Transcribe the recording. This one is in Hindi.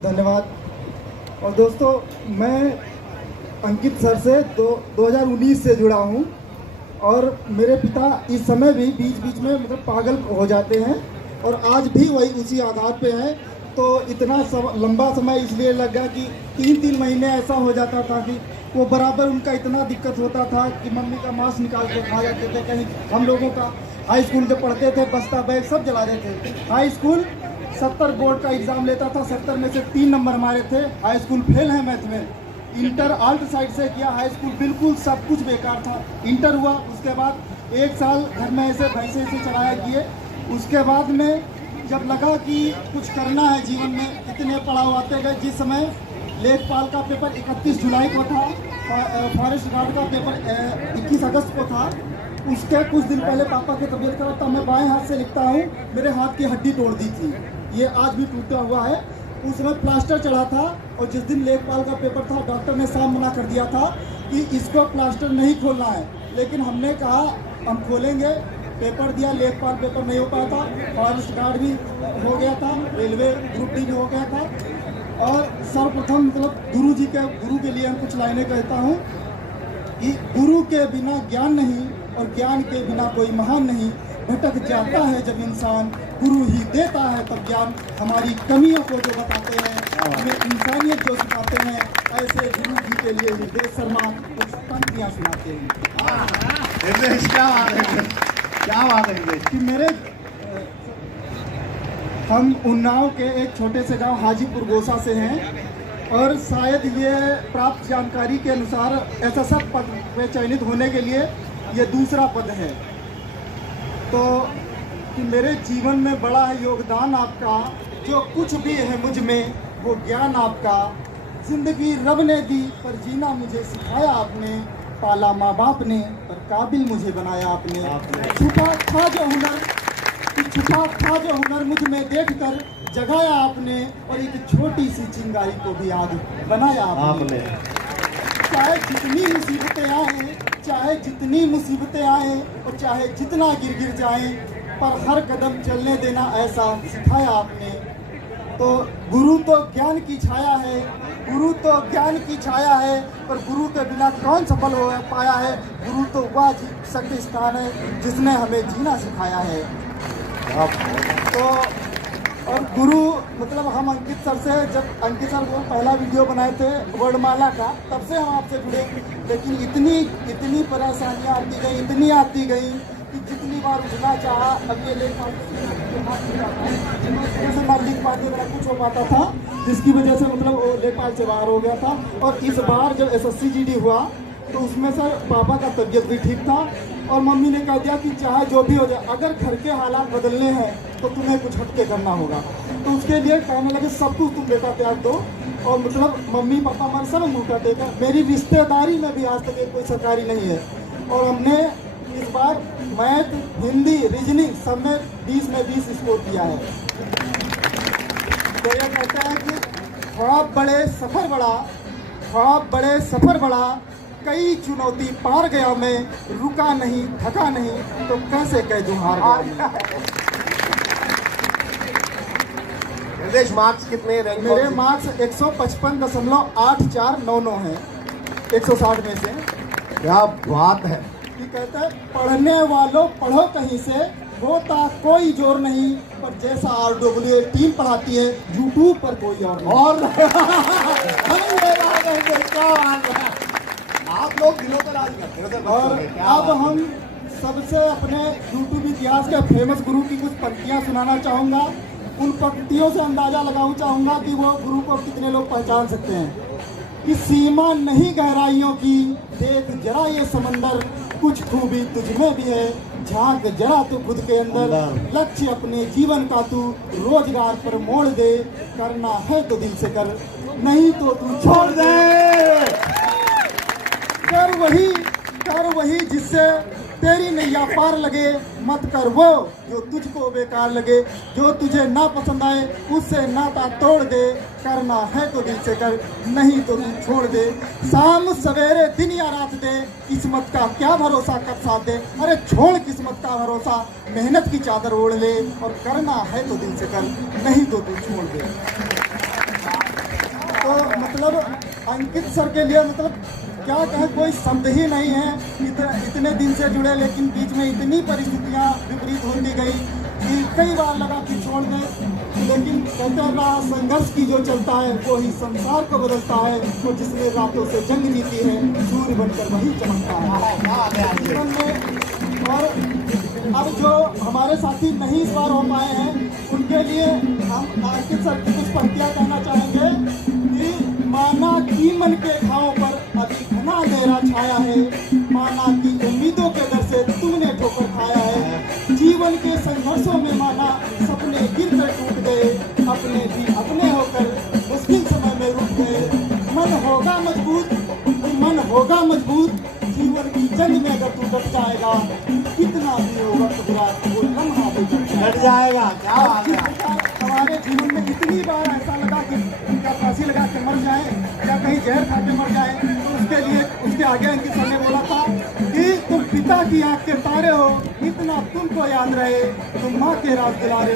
धन्यवाद। और दोस्तों, मैं अंकित सर से 2019 से जुड़ा हूँ और मेरे पिता इस समय भी बीच बीच में मतलब पागल हो जाते हैं और आज भी वही उसी आधार पे हैं। तो इतना लंबा समय इसलिए लग गया कि 3-3 महीने ऐसा हो जाता था कि वो बराबर उनका इतना दिक्कत होता था कि मम्मी का मांस निकाल के खा जाते थे। कहीं हम लोगों का हाई स्कूल जब पढ़ते थे बस्ता बैग सब जला देते थे। हाई स्कूल 70 बोर्ड का एग्ज़ाम लेता था, 70 में से 3 नंबर हमारे थे। हाई स्कूल फेल है मैथ में। इंटर आल्ट साइड से किया, हाई स्कूल बिल्कुल सब कुछ बेकार था। इंटर हुआ, उसके बाद 1 साल घर में ऐसे भैंसे से चलाया किए। उसके बाद में जब लगा कि कुछ करना है जीवन में, इतने पड़ाव आते गए। जिस समय लेखपाल का पेपर 31 जुलाई को था, फॉरेस्ट गार्ड का पेपर 21 अगस्त को था। उसके कुछ दिन पहले पापा की तबीयत खराब था। मैं बाएं हाथ से लिखता हूँ, मेरे हाथ की हड्डी तोड़ दी थी, ये आज भी टूटा हुआ है। उस समय प्लास्टर चढ़ा था और जिस दिन लेखपाल का पेपर था डॉक्टर ने साफ मना कर दिया था कि इसको प्लास्टर नहीं खोलना है, लेकिन हमने कहा हम खोलेंगे। पेपर दिया, लेखपाल पेपर नहीं हो पाया था, फॉरेस्ट गार्ड भी हो गया था, रेलवे ग्रुप डी में हो गया था। और सर्वप्रथम मतलब गुरु के लिए हम कुछ लाइनें कहता हूँ कि गुरु के बिना ज्ञान नहीं और ज्ञान के बिना कोई महान नहीं। भटक जाता है जब इंसान, गुरु ही देता है तब ज्ञान। हमारी कमियों को जो बताते हैं, हमें इंसानियत जो सिखाते हैं, ऐसे गुरु जी के लिए हृदय शर्मा कुछ पंक्तियाँ सुनाते हैं। क्या बात है कि मेरे हम उन्नाव के एक छोटे से गांव हाजीपुर गोसा से हैं और शायद ये प्राप्त जानकारी के अनुसार एसएसएफ पद में चयनित होने के लिए ये दूसरा पद है। तो कि मेरे जीवन में बड़ा है योगदान आपका, जो कुछ भी है मुझ में वो ज्ञान आपका। जिंदगी रब ने दी पर जीना मुझे सिखाया आपने, पाला माँ बाप ने पर काबिल मुझे बनाया आपने। छुपा था जो हुनर मुझ में देखकर जगाया आपने, और एक छोटी सी चिंगारी को भी आग बनाया आपने। चाहे जितनी मुसीबतें आए और चाहे जितना गिर जाए, पर हर कदम चलने देना ऐसा सिखाया आपने। तो गुरु तो ज्ञान की छाया है, पर गुरु के बिना कौन सफल हो पाया है। गुरु तो वह शक्ति स्थान है जिसने हमें जीना सिखाया है। तो और गुरु मतलब हम अंकित सर से, जब अंकित सर को पहला वीडियो बनाए थे वर्णमाला का, तब से हम आपसे जुड़े। लेकिन इतनी परेशानियाँ आती गई कि जितनी बार उठना चाहा, अब ये लेखपाल जैसे ना लिख पाते मेरा कुछ हो पाता था, जिसकी वजह से मतलब वो लेखपाल से बाहर हो गया था। और इस बार जब SSC GD हुआ तो उसमें सर पापा का तबीयत भी ठीक था और मम्मी ने कह दिया कि चाहे जो भी हो जाए, अगर घर के हालात बदलने हैं तो तुम्हें कुछ हटके करना होगा। तो उसके लिए कहने लगे सब कुछ तुम बेटा त्याग दो। और मतलब मम्मी पापा हमारे सब मुँह टेका। मेरी रिश्तेदारी में भी आज तक कोई सरकारी नहीं है। और हमने इस बार मैथ, हिंदी, रीजनिंग सब में 20 में 20 स्कोर किया है। तो ये कहता है कि ख्वाब बड़े सफ़र बड़ा, कई चुनौती पार गया मैं, रुका नहीं थका नहीं, तो कैसे कह दूं हार गया। मार्क्स कितने रैंक? मेरे मार्क्स 155.8499 हैं 160 में से। क्या बात है। कि कहता है पढ़ने वालों पढ़ो कहीं से, होता कोई जोर नहीं, पर जैसा RWA टीम पढ़ाती है YouTube पर कोई और आप लोग दिनों पर राज करते हो। और अब हम सबसे अपने YouTube इतिहास के फेमस गुरु की कुछ पंक्तियां सुनाना चाहूँगा। उन पंक्तियों से अंदाजा लगाना चाहूँगा कि वो गुरु को कितने लोग पहचान सकते हैं। कि सीमा नहीं गहराइयों की, देख जरा ये समंदर, कुछ खूबी तुझमें भी है, झांक जरा तू खुद के अंदर। लक्ष्य अपने जीवन का तू रोजगार पर मोड़ दे, करना है तो दिल से कर, नहीं तो तू छोड़ दे। कर वही जिससे तेरी नैया पार लगे, मत कर वो जो तुझको बेकार लगे। जो तुझे ना पसंद आए उससे नाता तोड़ दे, करना है तो दिल से कर, नहीं तो तू छोड़ दे। शाम सवेरे दिन या रात दे, किस्मत का क्या भरोसा कब साथ दे। अरे छोड़ किस्मत का भरोसा, मेहनत की चादर ओढ़ ले, और करना है तो दिल से कर, नहीं तो तू छोड़ दे। मतलब अंकित सर के लिए मतलब क्या कहें, कोई शब्द ही नहीं है। इतने दिन से जुड़े, लेकिन बीच में इतनी परिस्थितियां विपरीत होती गई कि कई बार लगा कि छोड़ दें, लेकिन कहते रहा संघर्ष की जो चलता है वो ही संसार को बदलता है। वो जिसने रातों से जंग जीती है, सूर्य बनकर वही चमकता है जीवन में। और अब जो हमारे साथी नहीं इस बार हो पाए हैं, उनके लिए हम अंकित सर की कुछ पंक्तियां कहना चाहेंगे कि माना की मन के घावों पर अभी घना अंधेरा छाया है, माना की उम्मीदों के डर से तुमने ठोकर खाया है, जीवन के संघर्षों में माना सपने गिर कर टूट गए, अपने भी अपने होकर मुश्किल समय में रुक गए। मन होगा मजबूत जीवन की जंग में अगर तू डट जाएगा, कितना भी होगा घबरा वो लम्हा भी डट जाएगा। क्या बात है। हमारे जीवन में इतनी बार ऐसा लगा कि क्या फांसी लगा के मर जाए या कहीं जहर खा के मर जाए, तो उसके लिए उसके आगे अंकित सर ने बोला था कि तुम पिता की आंख के तारे हो, इतना तुमको याद रहे, तुम माँ के राज दिला रहे हो।